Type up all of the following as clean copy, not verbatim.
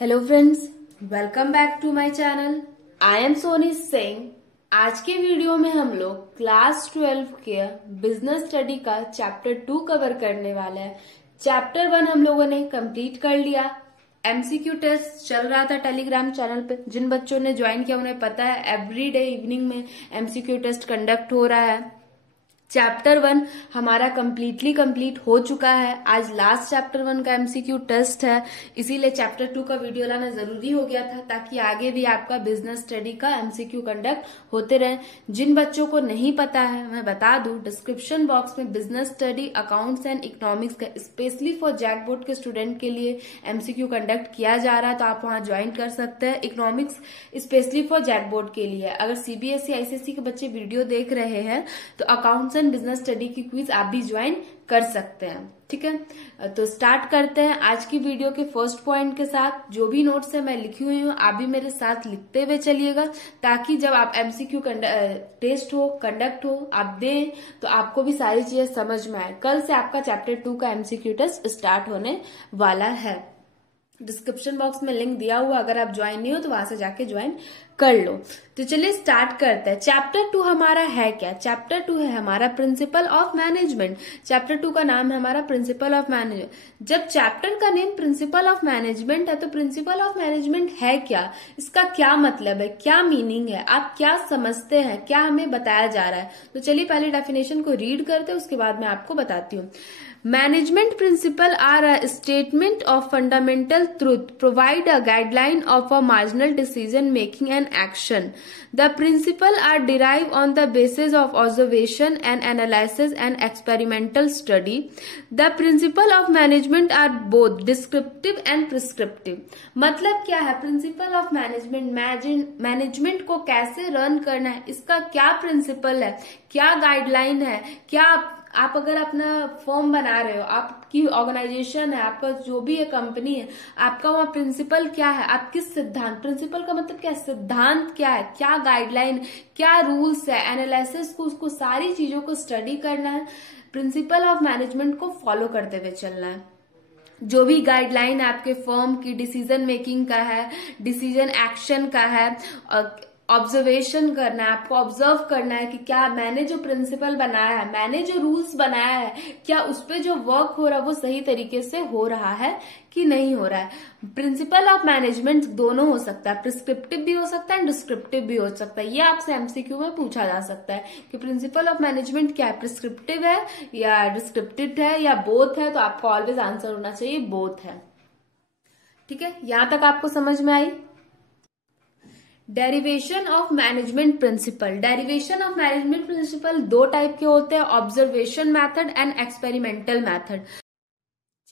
Hello friends, welcome back to my channel. I am Soni Singh. आज के video में हम लोग क्लास 12 के बिजनेस स्टडी का चैप्टर 2 कवर करने वाले हैं। चैप्टर 1 हम लोगों ने कंप्लीट कर लिया। एमसीक्यू टेस्ट चल रहा था टेलीग्राम चैनल पे। जिन बच्चों ने ज्वाइन किया उन्हें पता है एवरीडे इवनिंग में एमसीक्यू टेस्ट कंडक्ट हो रहा है। चैप्टर 1 हमारा कंप्लीट हो चुका है। आज लास्ट चैप्टर 1 का एमसीक्यू टेस्ट है, इसीलिए चैप्टर 2 का वीडियो लाना जरूरी हो गया था ताकि आगे भी आपका बिजनेस स्टडी का एमसीक्यू कंडक्ट होते रहे। जिन बच्चों को नहीं पता है मैं बता दूं, डिस्क्रिप्शन बॉक्स में business study, accounts and economics का स्पेशली फॉर जैक बोर्ड के स्टूडेंट के लिए एमसीक्यू कंडक्ट किया जा रहा है, तो आप वहां ज्वाइन कर सकते हैं। Economics specially for JAC board के लिए। अगर सीबीएसई आईसीएसई के बच्चे वीडियो देख रहे हैं तो अकाउंट्स बिजनेस स्टडी की क्विज आप भी ज्वाइन कर सकते हैं। ठीक है, तो स्टार्ट करते हैं आज की वीडियो के फर्स्ट पॉइंट के साथ। जो भी नोट्स है मैं लिखी हुई हूँ, आप भी मेरे साथ लिखते हुए चलिएगा ताकि जब आप एमसीक्यू टेस्ट हो, कंडक्ट हो, आप दें तो आपको भी सारी चीजें समझ में आए। कल से आपका चैप्टर 2 का एमसीक्यू टेस्ट स्टार्ट होने वाला है। डिस्क्रिप्शन बॉक्स में लिंक दिया हुआ, अगर आप ज्वाइन नहीं हो तो वहां से जाके ज्वाइन कर लो। तो चलिए स्टार्ट करते हैं। चैप्टर 2 हमारा है क्या? चैप्टर 2 है हमारा प्रिंसिपल ऑफ मैनेजमेंट। चैप्टर 2 का नाम है हमारा प्रिंसिपल ऑफ मैनेजमेंट। जब चैप्टर का नेम प्रिंसिपल ऑफ मैनेजमेंट है तो प्रिंसिपल ऑफ मैनेजमेंट है क्या, इसका क्या मतलब है, क्या मीनिंग है, आप क्या समझते हैं, क्या हमें बताया जा रहा है। तो चलिए पहले डेफिनेशन को रीड करते हैं, उसके बाद मैं आपको बताती हूँ। Management principles are a statement of fundamental truth, provide a guideline of a marginal decision making and action. The principles are derived on the basis of observation and analysis and experimental study. The principles of management are both descriptive and prescriptive. मतलब क्या है principle of management? Management को कैसे run करना है, इसका क्या principal है, क्या गाइडलाइन है, क्या आप अगर अपना फर्म बना रहे हो, आपकी ऑर्गेनाइजेशन है, आपका जो भी है कंपनी है, आपका वहां प्रिंसिपल क्या है, आप किस सिद्धांत, प्रिंसिपल का मतलब क्या है, सिद्धांत क्या है, क्या गाइडलाइन, क्या रूल्स है, एनालिसिस को, उसको सारी चीजों को स्टडी करना है। प्रिंसिपल ऑफ मैनेजमेंट को फॉलो करते हुए चलना है। जो भी गाइडलाइन आपके फर्म की डिसीजन मेकिंग का है, डिसीजन एक्शन का है, ऑब्जर्वेशन करना है, आपको ऑब्जर्व करना है कि क्या मैंने जो प्रिंसिपल बनाया है, मैंने जो रूल्स बनाया है, क्या उस पे जो वर्क हो रहा है वो सही तरीके से हो रहा है कि नहीं हो रहा है। प्रिंसिपल ऑफ मैनेजमेंट दोनों हो सकता है, प्रिस्क्रिप्टिव भी हो सकता है, डिस्क्रिप्टिव भी हो सकता है। ये आपसे एमसीक्यू में पूछा जा सकता है कि प्रिंसिपल ऑफ मैनेजमेंट क्या है, प्रिस्क्रिप्टिव है या डिस्क्रिप्टिव है या बोथ है। तो आपको ऑलवेज आंसर होना चाहिए बोथ है। ठीक है, यहां तक आपको समझ में आई। Derivation of management principle. Derivation of management principle दो टाइप के होते हैं, observation method and experimental method.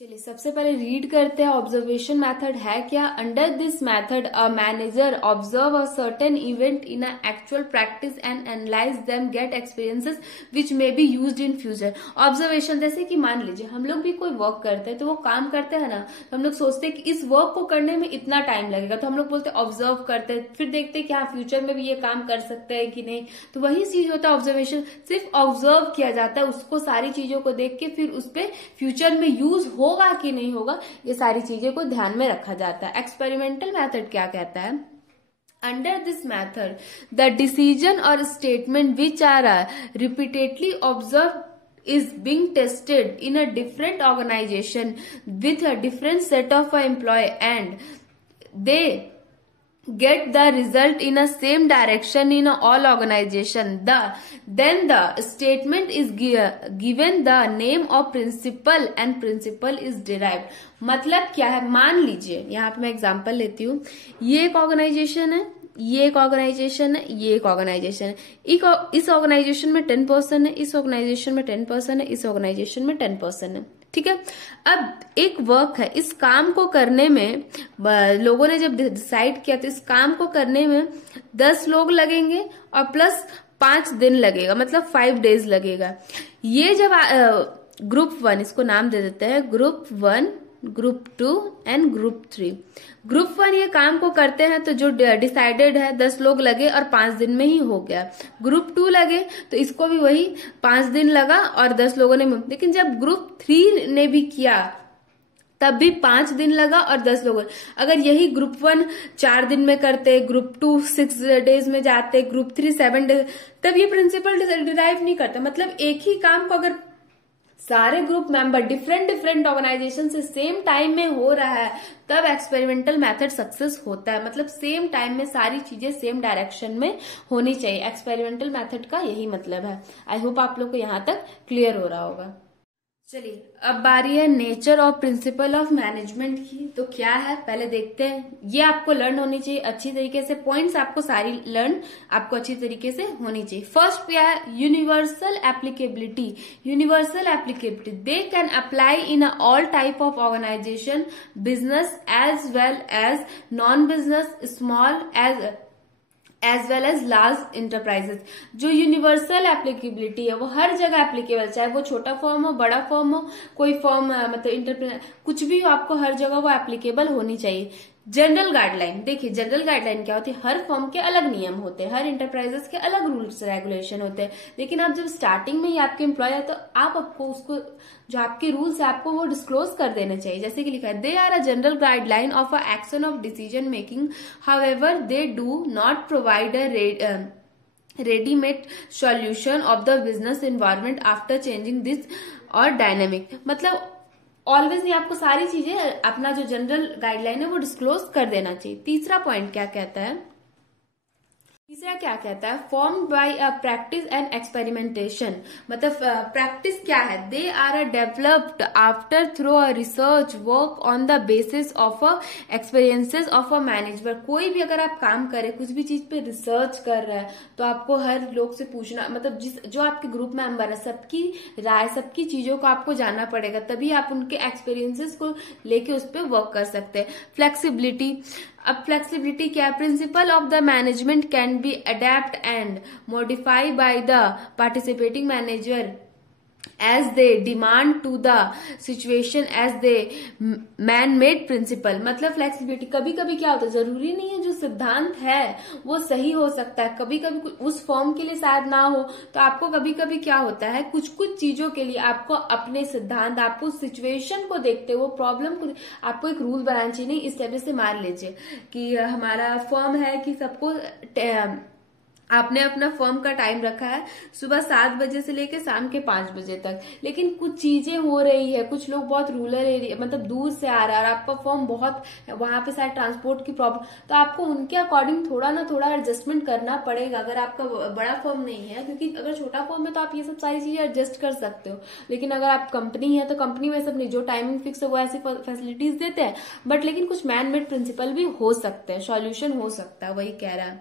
चलिए सबसे पहले रीड करते हैं ऑब्जर्वेशन मेथड है क्या। Under this method a manager observe a certain event in a actual practice and analyse them, get experiences which may be used in future. Observation जैसे कि मान लीजिए हम लोग भी कोई वर्क करते हैं, तो वो काम करते हैं ना, तो हम लोग सोचते हैं कि इस वर्क को करने में इतना टाइम लगेगा, तो हम लोग बोलते हैं ऑब्जर्व करते हैं, फिर देखते हैं कि हाँ फ्यूचर में भी ये काम कर सकते हैं कि नहीं। तो वही चीज होता है ऑब्जर्वेशन, सिर्फ ऑब्जर्व किया जाता है उसको, सारी चीजों को देख के फिर उस पर फ्यूचर में यूज होगा कि नहीं होगा, ये सारी चीजें को ध्यान में रखा जाता है। एक्सपेरिमेंटल मेथड क्या कहता है? Under this method, the decision or statement which are repeatedly observed is being tested in a different organization with a different set of employee, and they get the result in a same direction in all organization. Then the statement is given the name of principle and principle is derived. मतलब क्या है? मान लीजिए यहाँ पे मैं example लेती हूँ, ये एक ऑर्गेनाइजेशन है, ये एक ऑर्गेनाइजेशन है, ये एक ऑर्गेनाइजेशन है। इस ऑर्गेनाइजेशन में 10 पर्सन है, इस ऑर्गेनाइजेशन में 10 पर्सन है, इस ऑर्गेनाइजेशन में 10 पर्सन है। ठीक है, अब एक वर्क है, इस काम को करने में लोगों ने जब डिसाइड किया तो इस काम को करने में 10 लोग लगेंगे और प्लस 5 दिन लगेगा, मतलब 5 डेज लगेगा। ये जब ग्रुप 1, इसको नाम दे देते हैं group 1, group 2 and group 3। Group 1 ये काम को करते हैं तो जो डिसाइडेड है 10 लोग लगे और 5 दिन में ही हो गया। ग्रुप 2 लगे तो इसको भी वही 5 दिन लगा और 10 लोगों ने। लेकिन जब ग्रुप 3 ने भी किया तब भी 5 दिन लगा और 10 लोगों। अगर यही ग्रुप 1 4 दिन में करते, ग्रुप 2 6 डेज में जाते, ग्रुप 3 7 डेज, तब ये प्रिंसिपल डिराइव नहीं करता। मतलब एक ही काम को अगर सारे ग्रुप मेंबर डिफरेंट ऑर्गेनाइजेशन से सेम टाइम में हो रहा है, तब एक्सपेरिमेंटल मेथड सक्सेस होता है। मतलब सेम टाइम में सारी चीजें सेम डायरेक्शन में होनी चाहिए। एक्सपेरिमेंटल मेथड का यही मतलब है। आई होप आप लोग को यहां तक क्लियर हो रहा होगा। चलिए अब बारी है नेचर और प्रिंसिपल ऑफ मैनेजमेंट की। तो क्या है पहले देखते हैं। ये आपको लर्न होनी चाहिए अच्छी तरीके से, पॉइंट्स आपको सारी लर्न आपको अच्छी तरीके से होनी चाहिए। फर्स्ट क्या है, universal applicability. Universal applicability, they can apply in all type of organisation, business as well as non business, small as well as large enterprises. जो यूनिवर्सल एप्लीकेबिलिटी है वो हर जगह एप्लीकेबल, चाहे वो छोटा फॉर्म हो बड़ा फॉर्म हो, कोई फॉर्म मतलब इंटरप्राइज कुछ भी हो, आपको हर जगह वो एप्लीकेबल होनी चाहिए। जनरल गाइडलाइन, देखिए जनरल गाइडलाइन क्या होती है, हर फर्म के अलग नियम होते हैं, हर इंटरप्राइजेस के अलग रूल्स रेगुलेशन होते हैं। लेकिन आप जब स्टार्टिंग में ही आपके एम्प्लॉय है तो आपको उसको जो आपके रूल्स है आपको वो डिस्क्लोज कर देने चाहिए। जैसे कि लिखा है, they are a general guideline of a action of decision making, however they do not provide a readymade solution of the business environment after changing this और डायनेमिक। मतलब ऑलवेज नहीं, आपको सारी चीजें अपना जो जनरल गाइडलाइन है वो डिस्क्लोज कर देना चाहिए। तीसरा पॉइंट क्या कहता है, form by a practice and experimentation. मतलब प्रैक्टिस क्या है, they are a developed after through a research work on the basis of a experiences of a manager. कोई भी अगर आप काम करें, कुछ भी चीज पे रिसर्च कर रहे हैं, तो आपको हर लोग से पूछना, मतलब जो आपके ग्रुप मेंबर है सबकी राय, सबकी चीजों को आपको जानना पड़ेगा, तभी आप उनके एक्सपीरियंसेस को लेके उस पर वर्क कर सकते हैं। फ्लेक्सिबिलिटी, अब फ्लेक्सिबिलिटी क्या है, principle of the management can be adapt and modify by the participating manager as they demand to the situation as they man made principle। मतलब फ्लेक्सिबिलिटी, कभी कभी क्या होता है, जरूरी नहीं है जो सिद्धांत है वो सही हो सकता है, कभी कभी उस फॉर्म के लिए शायद ना हो, तो आपको कभी कभी क्या होता है, कुछ कुछ चीजों के लिए आपको अपने सिद्धांत, आपको सिचुएशन को देखते हुए, प्रॉब्लम को आपको एक रूल बनाना चाहिए। नहीं, इस तरह से मान लीजिए कि हमारा फॉर्म है कि सबको आपने अपना फर्म का टाइम रखा है सुबह 7 बजे से लेकर शाम के 5 बजे तक, लेकिन कुछ चीजें हो रही है, कुछ लोग बहुत रूरल एरिया मतलब दूर से आ रहा है और आपका फर्म बहुत वहां पे शायद ट्रांसपोर्ट की प्रॉब्लम, तो आपको उनके अकॉर्डिंग थोड़ा ना थोड़ा एडजस्टमेंट करना पड़ेगा अगर आपका बड़ा फर्म नहीं है। क्योंकि अगर छोटा फर्म है तो आप ये सब सारी चीजें एडजस्ट कर सकते हो, लेकिन अगर आप कंपनी है तो कंपनी में सब नहीं, जो टाइमिंग फिक्स है वो ऐसी फैसिलिटीज देते हैं, बट लेकिन कुछ मैन मेड प्रिंसिपल भी हो सकते हैं, सॉल्यूशन हो सकता है, वही कह रहा है।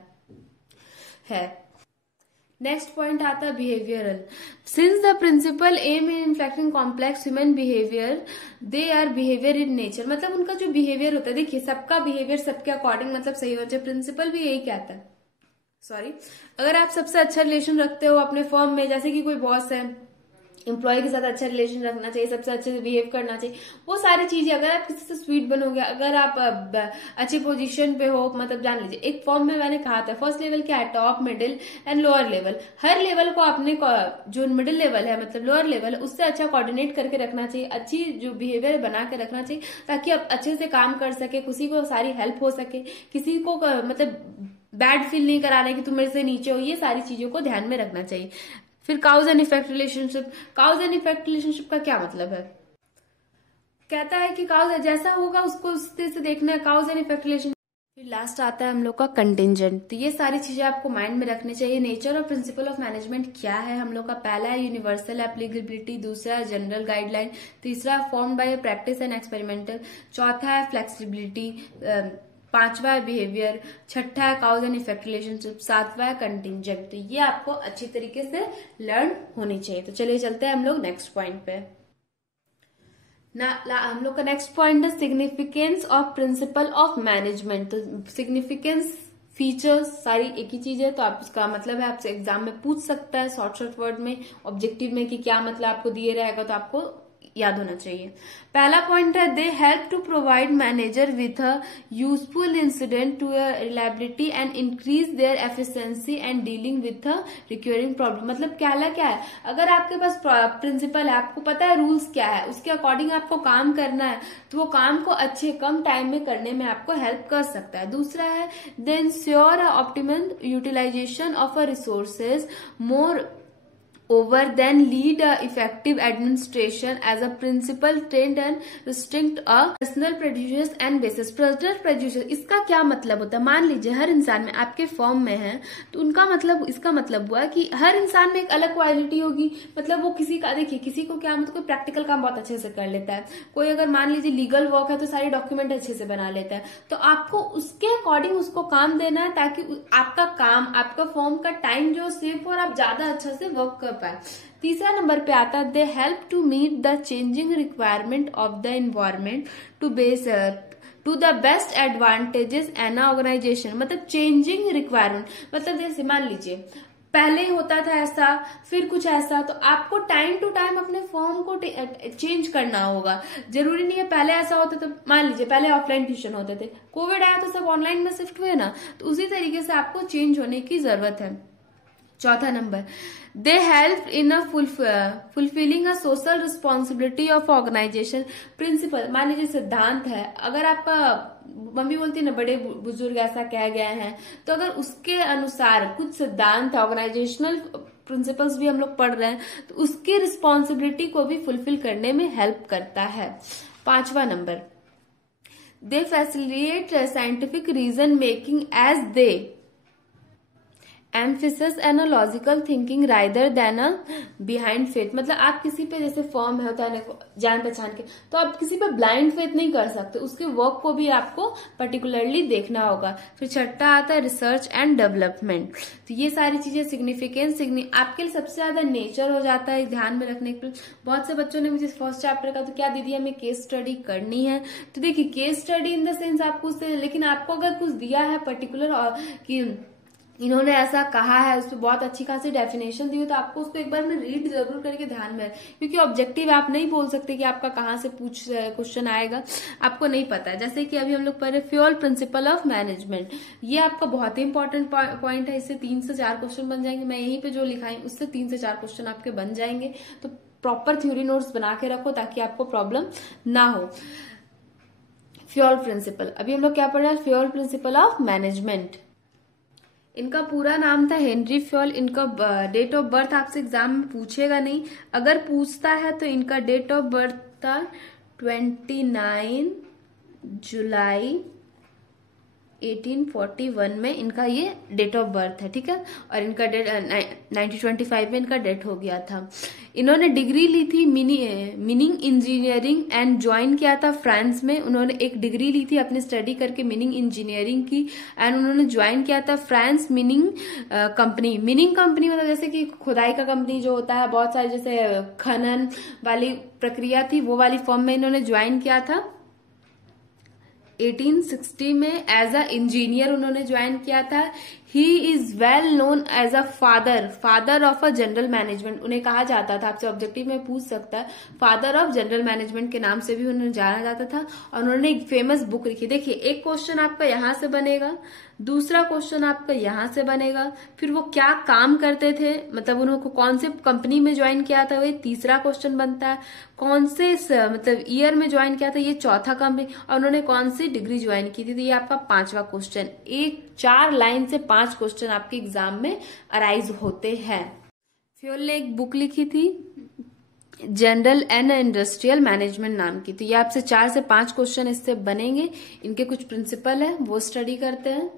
नेक्स्ट पॉइंट आता है behavioural. Since the principle aim in inflecting complex human behaviour, they are behaviour in nature. मतलब उनका जो बिहेवियर होता है, देखिए सबका बिहेवियर सबके अकॉर्डिंग मतलब सही होना चाहिए, प्रिंसिपल भी यही कहता है। अगर आप सबसे अच्छा रिलेशन रखते हो अपने फर्म में, जैसे कि कोई बॉस है, एम्प्लॉय के साथ अच्छा रिलेशन रखना चाहिए, सबसे अच्छे से बिहेव करना चाहिए, वो सारी चीजें, अगर आप किसी से स्वीट बनोगे, अगर आप अच्छी पोजीशन पे हो, मतलब जान लीजिए एक फॉर्म में मैंने कहा था फर्स्ट लेवल क्या है, top, middle and lower level. Her level को अपने जो मिडिल लेवल है मतलब लोअर लेवल है उससे अच्छा कोऑर्डिनेट करके रखना चाहिए, अच्छी जो बिहेवियर बना के रखना चाहिए, ताकि आप अच्छे से काम कर सके, किसी को सारी हेल्प हो सके, किसी को मतलब बैड फील नहीं कराना कि तुम मेरे से नीचे हो, ये सारी चीजों को ध्यान में रखना चाहिए। फिर cause and effect relationship. Cause and effect relationship का क्या मतलब है, कहता है कि काउज जैसा होगा उसको उस तरह से देखना है, काउज एंड इफेक्ट रिलेशनशिप। फिर लास्ट आता है हम लोग का कंटिंजेंट। तो ये सारी चीजें आपको माइंड में रखनी चाहिए। नेचर और प्रिंसिपल ऑफ मैनेजमेंट क्या है हम लोग का, पहला है यूनिवर्सल एप्लीकेबिलिटी, दूसरा है जनरल गाइडलाइन, तीसरा form by practice and experimental, चौथा है फ्लेक्सिबिलिटी, पांचवा है बिहेवियर, छठा है काउज एंड इफेक्ट रिलेशनशिप, सातवां है कंटिंजेंट। तो ये आपको अच्छी तरीके से लर्न होनी चाहिए। तो चलिए चलते हैं हम लोग नेक्स्ट पॉइंट पे। हम लोग का नेक्स्ट पॉइंट है significance of principle of management. तो सिग्निफिकेंस, फीचर्स सारी एक ही चीज है, तो आप उसका मतलब है आपसे एग्जाम में पूछ सकता है शॉर्ट वर्ड में, ऑब्जेक्टिव में कि क्या मतलब आपको दिए रहेगा, तो आपको याद होना चाहिए। पहला पॉइंट है they help to provide manager with a useful incident to reliability and increase their efficiency and dealing with a recurring problem. मतलब क्या है, अगर आपके पास प्रिंसिपल है, आपको पता है रूल्स क्या है, उसके अकॉर्डिंग आपको काम करना है, तो वो काम को अच्छे कम टाइम में करने में आपको हेल्प कर सकता है। दूसरा है they ensure optimal utilisation of a resources more over than lead a effective administration as a principal trained and restrict a personal prejudice and basis। personal prejudice इसका क्या मतलब होता है? मान लीजिए हर इंसान में, आपके फॉर्म में है तो उनका मतलब, इसका मतलब हुआ कि हर इंसान में एक अलग क्वालिटी होगी। मतलब वो किसी का, देखिए किसी को क्या, मतलब कोई प्रैक्टिकल काम बहुत अच्छे से कर लेता है, कोई अगर मान लीजिए लीगल वर्क है तो सारे डॉक्यूमेंट अच्छे से बना लेता है। तो आपको उसके अकॉर्डिंग उसको काम देना है ताकि आपका काम, आपका फॉर्म का टाइम जो सेव हो और आप ज्यादा अच्छा से वर्क कर पाए। तीसरा नंबर पे आता है they help to meet the changing requirement of the environment to the best advantages an organization. मतलब चेंजिंग रिक्वायरमेंट, मतलब जैसे मान लीजिए पहले होता था ऐसा, फिर कुछ ऐसा, तो आपको टाइम टू टाइम अपने फॉर्म को चेंज करना होगा। जरूरी नहीं है पहले ऐसा होता तो, मान लीजिए पहले ऑफलाइन ट्यूशन होते थे, कोविड आया तो सब ऑनलाइन में शिफ्ट हुए ना, तो उसी तरीके से आपको चेंज होने की जरूरत है। चौथा number they help in fulfilling a social responsibility of organization principle. मान लीजिए सिद्धांत है, अगर आपका मम्मी बोलती है ना बड़े बुजुर्ग ऐसा कह गए हैं, तो अगर उसके अनुसार कुछ सिद्धांत है, ऑर्गेनाइजेशनल प्रिंसिपल्स भी हम लोग पढ़ रहे हैं, तो उसकी रिस्पॉन्सिबिलिटी को भी फुलफिल करने में हेल्प करता है। पांचवा number they facilitate scientific reason making as they emphasis on a logical thinking rather than a behind faith. मतलब आप किसी पे, जैसे फॉर्म है होता है जान पहचान के, तो आप किसी पे ब्लाइंड फेथ नहीं कर सकते, उसके वर्क को भी आपको पर्टिकुलरली देखना होगा। फिर छठा आता है रिसर्च एंड डेवलपमेंट। तो ये सारी चीजें सिग्निफिकेंस आपके लिए सबसे ज्यादा नेचर हो जाता है ध्यान में रखने के लिए। बहुत से बच्चों ने मुझे फर्स्ट चैप्टर का तो क्या दीदी हमें केस स्टडी करनी है, तो देखिए case study in the sense आपको उससे, लेकिन आपको अगर कुछ दिया है पर्टिकुलर और कि इन्होंने ऐसा कहा है, उस पर बहुत अच्छी खासी डेफिनेशन दी हो, तो आपको उसको एक बार में रीड जरूर करके ध्यान में, क्योंकि ऑब्जेक्टिव आप नहीं बोल सकते कि आपका कहाँ से पूछ क्वेश्चन आएगा, आपको नहीं पता है। जैसे कि अभी हम लोग पढ़े फ्यूल प्रिंसिपल ऑफ मैनेजमेंट, ये आपका बहुत ही इंपॉर्टेंट पॉइंट है। इससे 3 से 4 क्वेश्चन बन जाएंगे। मैं यहीं पे जो लिखाई उससे 3 से 4 क्वेश्चन आपके बन जाएंगे। तो प्रॉपर थ्योरी नोट्स बना के रखो ताकि आपको प्रॉब्लम ना हो। फ्यूल प्रिंसिपल, अभी हम लोग क्या पढ़ रहे हैं? Fuel principle of management. इनका पूरा नाम था हेनरी फ्यूल। इनका डेट ऑफ बर्थ आपसे एग्जाम में पूछेगा नहीं, अगर पूछता है तो इनका डेट ऑफ बर्थ था 29 जुलाई 1841 में इनका ये डेट ऑफ बर्थ है, ठीक है। और इनका डेट 1925 में इनका डेथ हो गया था। इन्होंने डिग्री ली थी मीनिंग इंजीनियरिंग एंड ज्वाइन किया था फ्रांस में। उन्होंने एक डिग्री ली थी अपनी स्टडी करके मीनिंग इंजीनियरिंग की, एंड उन्होंने ज्वाइन किया था France meaning company. Meaning company मतलब जैसे कि खुदाई का कंपनी जो होता है, बहुत सारी जैसे खनन वाली प्रक्रिया थी, वो वाली फॉर्म में इन्होंने ज्वाइन किया था। 1860 में एज अ इंजीनियर उन्होंने ज्वाइन किया था। He is well known as a father of a general management. उन्हें कहा जाता था, आपसे ऑब्जेक्टिव में पूछ सकता है, फादर ऑफ जनरल मैनेजमेंट के नाम से भी उन्हें जाना जाता था। और उन्होंने एक फेमस बुक लिखी। देखिए एक क्वेश्चन आपका यहां से बनेगा, दूसरा क्वेश्चन आपका यहां से बनेगा, फिर वो क्या काम करते थे, मतलब उन्होंने कौन से कंपनी में ज्वाइन किया था, वही तीसरा क्वेश्चन बनता है। कौन से मतलब ईयर में ज्वाइन किया था, ये चौथा कंपनी। और उन्होंने कौन सी डिग्री ज्वाइन की थी, तो ये आपका 5वां क्वेश्चन। एक 4 लाइन से 5 क्वेश्चन आपके एग्जाम में अराइज होते हैं। फ्यूल ने एक बुक लिखी थी जनरल एंड इंडस्ट्रियल मैनेजमेंट नाम की। तो ये आपसे 4 से 5 क्वेश्चन इससे बनेंगे। इनके कुछ प्रिंसिपल है वो स्टडी करते हैं।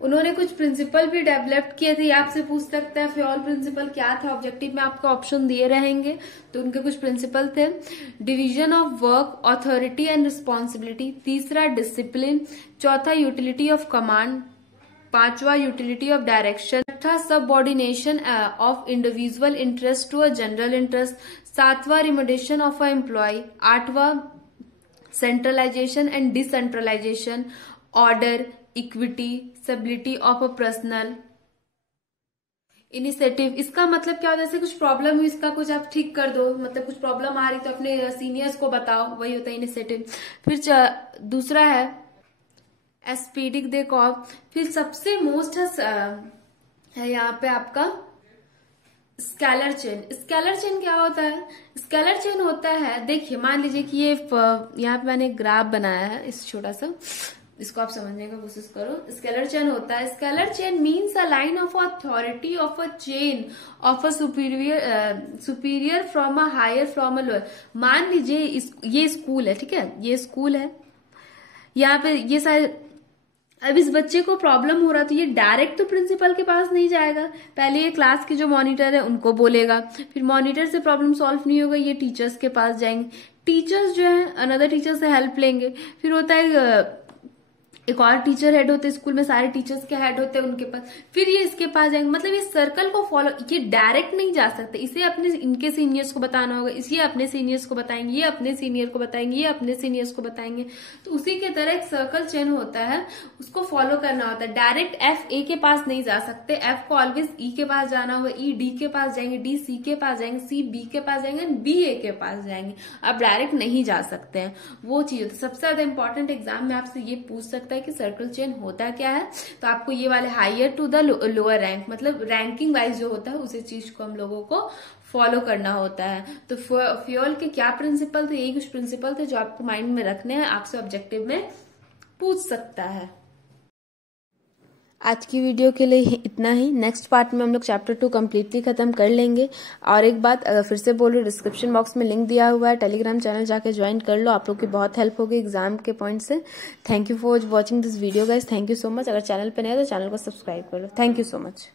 उन्होंने कुछ प्रिंसिपल भी डेवलप किए थे, आपसे पूछ सकता है फ्यूल प्रिंसिपल क्या था, ऑब्जेक्टिव में आपको ऑप्शन दिए रहेंगे। तो उनके कुछ प्रिंसिपल थे division of work, authority and responsibility, तीसरा डिसिप्लिन, चौथा यूटिलिटी ऑफ कमांड, 5वां यूटिलिटी ऑफ डायरेक्शन, छठा subordination of individual interest to a general interest, 7वां रिमोडेशन ऑफ अ एम्प्लॉय, 8वां centralisation and decentralisation, order, equity, stability of a personnel. Initiative, इसका मतलब क्या होता है, जैसे कुछ प्रॉब्लम हुई, इसका कुछ आप ठीक कर दो, मतलब कुछ प्रॉब्लम आ रही तो अपने सीनियर्स को बताओ, वही होता है इनिशिएटिव। फिर दूसरा है एस्पीडिक दे कॉप। फिर सबसे मोस्ट है यहाँ पे आपका स्केलर चेन। स्केलर चेन क्या होता है? स्केलर चेन होता है, देखिए मान लीजिए कि ये यहाँ पे मैंने ग्राफ बनाया है इस छोटा सा, इसको आप समझने की कोशिश करो। स्केलर चेन होता है, scalar chain means a line of authority of a chain of a superior from a higher from a lower. मान लीजिए ये स्कूल है, ठीक है, ये स्कूल है, यहाँ पे ये सारे, अब इस बच्चे को प्रॉब्लम हो रहा तो ये डायरेक्ट तो प्रिंसिपल के पास नहीं जाएगा, पहले ये क्लास के जो मॉनिटर है उनको बोलेगा, फिर मॉनिटर से प्रॉब्लम सॉल्व नहीं होगा, ये टीचर्स के पास जाएंगे, टीचर्स जो है अनदर टीचर से हेल्प लेंगे, फिर होता है एक और टीचर हेड होते हैं स्कूल में, सारे टीचर्स के हेड होते हैं उनके पास, फिर ये इसके पास जाएंगे। मतलब ये सर्कल को फॉलो, ये डायरेक्ट नहीं जा सकते, इसे अपने इनके सीनियर्स को बताना होगा, इसे अपने सीनियर्स को बताएंगे, ये अपने सीनियर को बताएंगे, ये अपने सीनियर्स को बताएंगे। तो उसी के तरह एक सर्कल चेन होता है, उसको फॉलो करना होता है। डायरेक्ट एफ ए के पास नहीं जा सकते, एफ को ऑलवेज ई के पास जाना होगा, ई डी के पास जाएंगे, डी सी के पास जाएंगे, सी बी के पास जाएंगे, बी ए के पास जाएंगे। अब डायरेक्ट नहीं जा सकते हैं, वो चीज होती है। सबसे ज्यादा इंपॉर्टेंट एग्जाम में आपसे ये पूछ सकता है कि सर्कल चेन होता क्या है, तो आपको ये वाले higher to the lower rank, मतलब रैंकिंग वाइज जो होता है उसी चीज को हम लोगों को फॉलो करना होता है। तो फ्योल के क्या प्रिंसिपल थे? यही कुछ प्रिंसिपल थे जो आपको माइंड में रखने हैं, आपसे ऑब्जेक्टिव में पूछ सकता है। आज की वीडियो के लिए इतना ही। नेक्स्ट पार्ट में हम लोग चैप्टर 2 कम्प्लीटली खत्म कर लेंगे। और एक बात अगर फिर से बोल रही, डिस्क्रिप्शन बॉक्स में लिंक दिया हुआ है, टेलीग्राम चैनल जाके ज्वाइन कर लो, आप लोग की बहुत हेल्प होगी एग्जाम के पॉइंट से। Thank you for watching this video guys, thank you so much. अगर चैनल पर नए हो तो चैनल को सब्सक्राइब कर लो। Thank you so much.